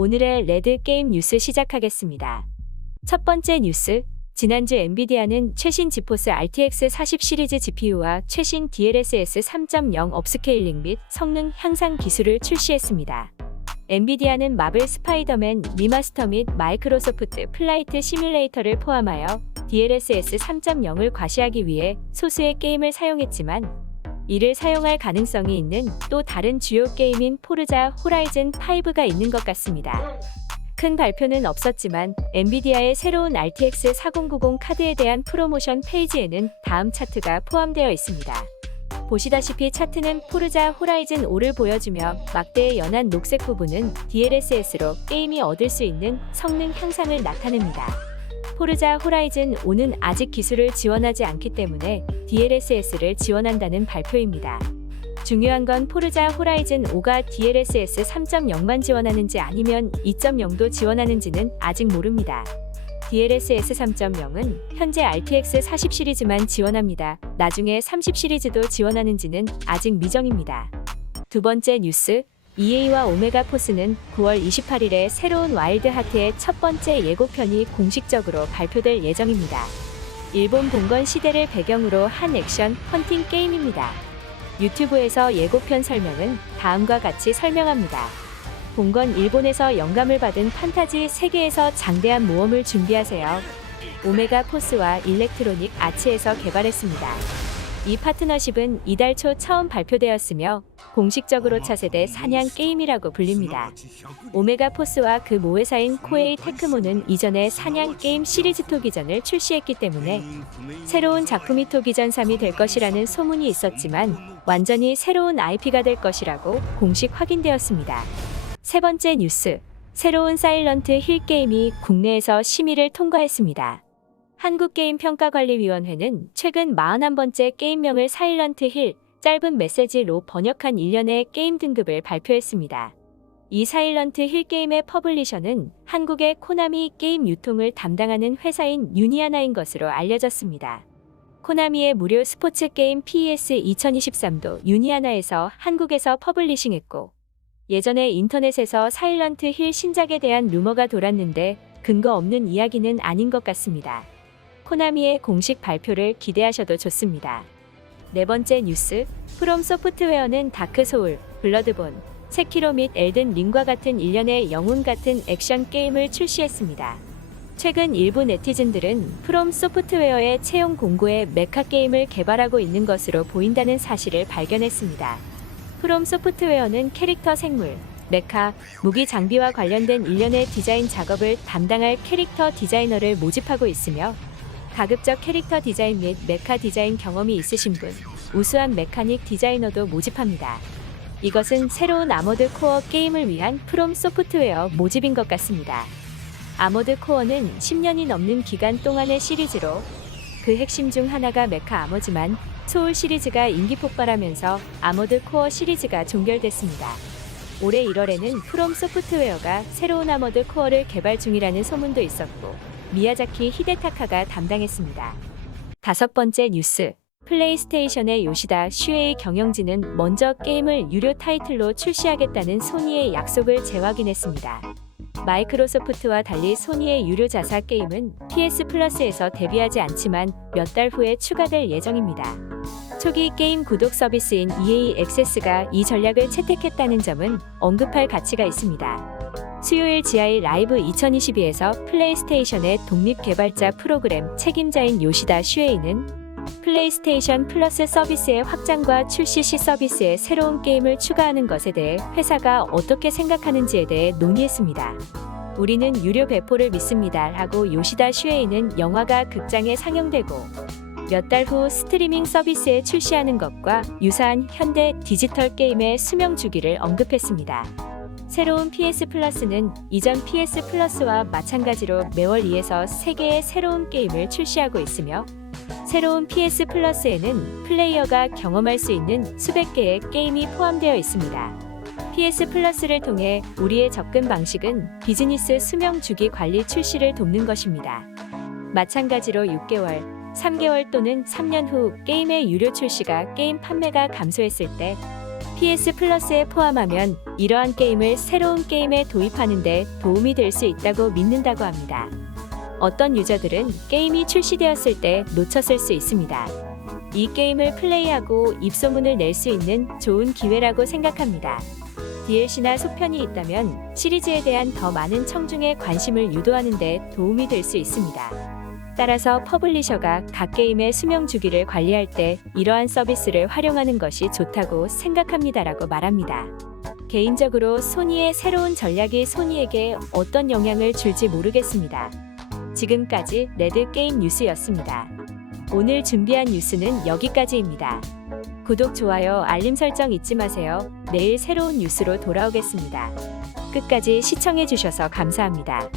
오늘의 레드 게임 뉴스 시작하겠습니다. 첫 번째 뉴스. 지난주 엔비디아는 최신 지포스 RTX 40 시리즈 GPU와 최신 DLSS 3.0 업스케일링 및 성능 향상 기술을 출시했습니다. 엔비디아는 마블 스파이더맨 리마스터 및 마이크로소프트 플라이트 시뮬레이터를 포함하여 DLSS 3.0을 과시하기 위해 소수의 게임을 사용했지만 이를 사용할 가능성이 있는 또 다른 주요 게임인 포르자 호라이즌 5가 있는 것 같습니다. 큰 발표는 없었지만 엔비디아의 새로운 RTX 4090 카드에 대한 프로모션 페이지에는 다음 차트가 포함되어 있습니다. 보시다시피 차트는 포르자 호라이즌 5를 보여주며 막대의 연한 녹색 부분은 DLSS로 게임이 얻을 수 있는 성능 향상을 나타냅니다. 포르자 호라이즌 5는 아직 기술을 지원하지 않기 때문에 DLSS를 지원한다는 발표입니다. 중요한 건 포르자 호라이즌 5가 DLSS 3.0만 지원하는지 아니면 2.0도 지원하는지는 아직 모릅니다. DLSS 3.0은 현재 RTX 40 시리즈만 지원합니다. 나중에 30 시리즈도 지원하는지는 아직 미정입니다. 두 번째 뉴스, EA와 오메가 포스는 9월 28일에 새로운 와일드 하트의 첫 번째 예고편이 공식적으로 발표될 예정입니다. 일본 봉건 시대를 배경으로 한 액션 헌팅 게임입니다. 유튜브에서 예고편 설명은 다음과 같이 설명합니다. 봉건 일본에서 영감을 받은 판타지 세계에서 장대한 모험을 준비하세요. 오메가 포스와 일렉트로닉 아츠에서 개발했습니다. 이 파트너십은 이달 초 처음 발표되었으며 공식적으로 차세대 사냥 게임이라고 불립니다. 오메가 포스와 그 모회사인 코에이 테크모는 이전에 사냥 게임 시리즈 토기전을 출시했기 때문에 새로운 작품이 토기전 3이 될 것이라는 소문이 있었지만 완전히 새로운 IP가 될 것이라고 공식 확인되었습니다. 세 번째 뉴스. 새로운 사일런트 힐 게임이 국내에서 심의를 통과했습니다. 한국게임평가관리위원회는 최근 41번째 게임명을 사일런트 힐, 짧은 메시지로 번역한 일련의 게임 등급을 발표했습니다. 이 사일런트 힐 게임의 퍼블리셔는 한국의 코나미 게임 유통을 담당하는 회사인 유니아나인 것으로 알려졌습니다. 코나미의 무료 스포츠 게임 PES 2023도 유니아나에서 한국에서 퍼블리싱했고 예전에 인터넷에서 사일런트 힐 신작에 대한 루머가 돌았는데 근거 없는 이야기는 아닌 것 같습니다. 코나미의 공식 발표를 기대하셔도 좋습니다. 네 번째 뉴스, 프롬 소프트웨어는 다크 소울, 블러드본, 세키로 및 엘든 링과 같은 일련의 영웅 같은 액션 게임을 출시했습니다. 최근 일부 네티즌들은 프롬 소프트웨어의 채용 공고에 메카 게임을 개발하고 있는 것으로 보인다는 사실을 발견했습니다. 프롬 소프트웨어는 캐릭터 생물, 메카, 무기 장비와 관련된 일련의 디자인 작업을 담당할 캐릭터 디자이너를 모집하고 있으며 가급적 캐릭터 디자인 및 메카 디자인 경험이 있으신 분, 우수한 메카닉 디자이너도 모집합니다. 이것은 새로운 아머드 코어 게임을 위한 프롬 소프트웨어 모집인 것 같습니다. 아머드 코어는 10년이 넘는 기간 동안의 시리즈로 그 핵심 중 하나가 메카 아머지만 소울 시리즈가 인기 폭발하면서 아머드 코어 시리즈가 종결됐습니다. 올해 1월에는 프롬 소프트웨어가 새로운 아머드 코어를 개발 중이라는 소문도 있었고 미야자키 히데타카가 담당했습니다. 다섯 번째 뉴스. 플레이스테이션의 요시다 슈에이 경영진은 먼저 게임을 유료 타이틀로 출시하겠다는 소니의 약속을 재확인했습니다. 마이크로소프트와 달리 소니의 유료 자사 게임은 PS 플러스에서 데뷔하지 않지만 몇 달 후에 추가될 예정입니다. 초기 게임 구독 서비스인 EA 액세스가 이 전략을 채택했다는 점은 언급할 가치가 있습니다. 수요일 지하의 라이브 2022에서 플레이스테이션의 독립 개발자 프로그램 책임자인 요시다 슈에이는 플레이스테이션 플러스 서비스의 확장과 출시 시 서비스에 새로운 게임을 추가하는 것에 대해 회사가 어떻게 생각하는지에 대해 논의했습니다. 우리는 유료 배포를 믿습니다. 라고 요시다 슈에이는 영화가 극장에 상영되고 몇 달 후 스트리밍 서비스에 출시하는 것과 유사한 현대 디지털 게임의 수명 주기를 언급했습니다. 새로운 PS 플러스는 이전 PS 플러스와 마찬가지로 매월 2에서 3개의 새로운 게임을 출시하고 있으며 새로운 PS 플러스에는 플레이어가 경험할 수 있는 수백 개의 게임이 포함되어 있습니다. PS 플러스를 통해 우리의 접근 방식은 비즈니스 수명 주기 관리 출시를 돕는 것입니다. 마찬가지로 6개월, 3개월 또는 3년 후 게임의 유료 출시가 게임 판매가 감소했을 때 PS 플러스에 포함하면 이러한 게임을 새로운 게임에 도입하는데 도움이 될 수 있다고 믿는다고 합니다. 어떤 유저들은 게임이 출시되었을 때 놓쳤을 수 있습니다. 이 게임을 플레이하고 입소문을 낼 수 있는 좋은 기회라고 생각합니다. DLC나 속편이 있다면 시리즈에 대한 더 많은 청중의 관심을 유도하는 데 도움이 될 수 있습니다. 따라서 퍼블리셔가 각 게임의 수명 주기를 관리할 때 이러한 서비스를 활용하는 것이 좋다고 생각합니다라고 말합니다. 개인적으로 소니의 새로운 전략이 소니에게 어떤 영향을 줄지 모르겠습니다. 지금까지 레드 게임 뉴스였습니다. 오늘 준비한 뉴스는 여기까지입니다. 구독, 좋아요, 알림 설정 잊지 마세요. 내일 새로운 뉴스로 돌아오겠습니다. 끝까지 시청해주셔서 감사합니다.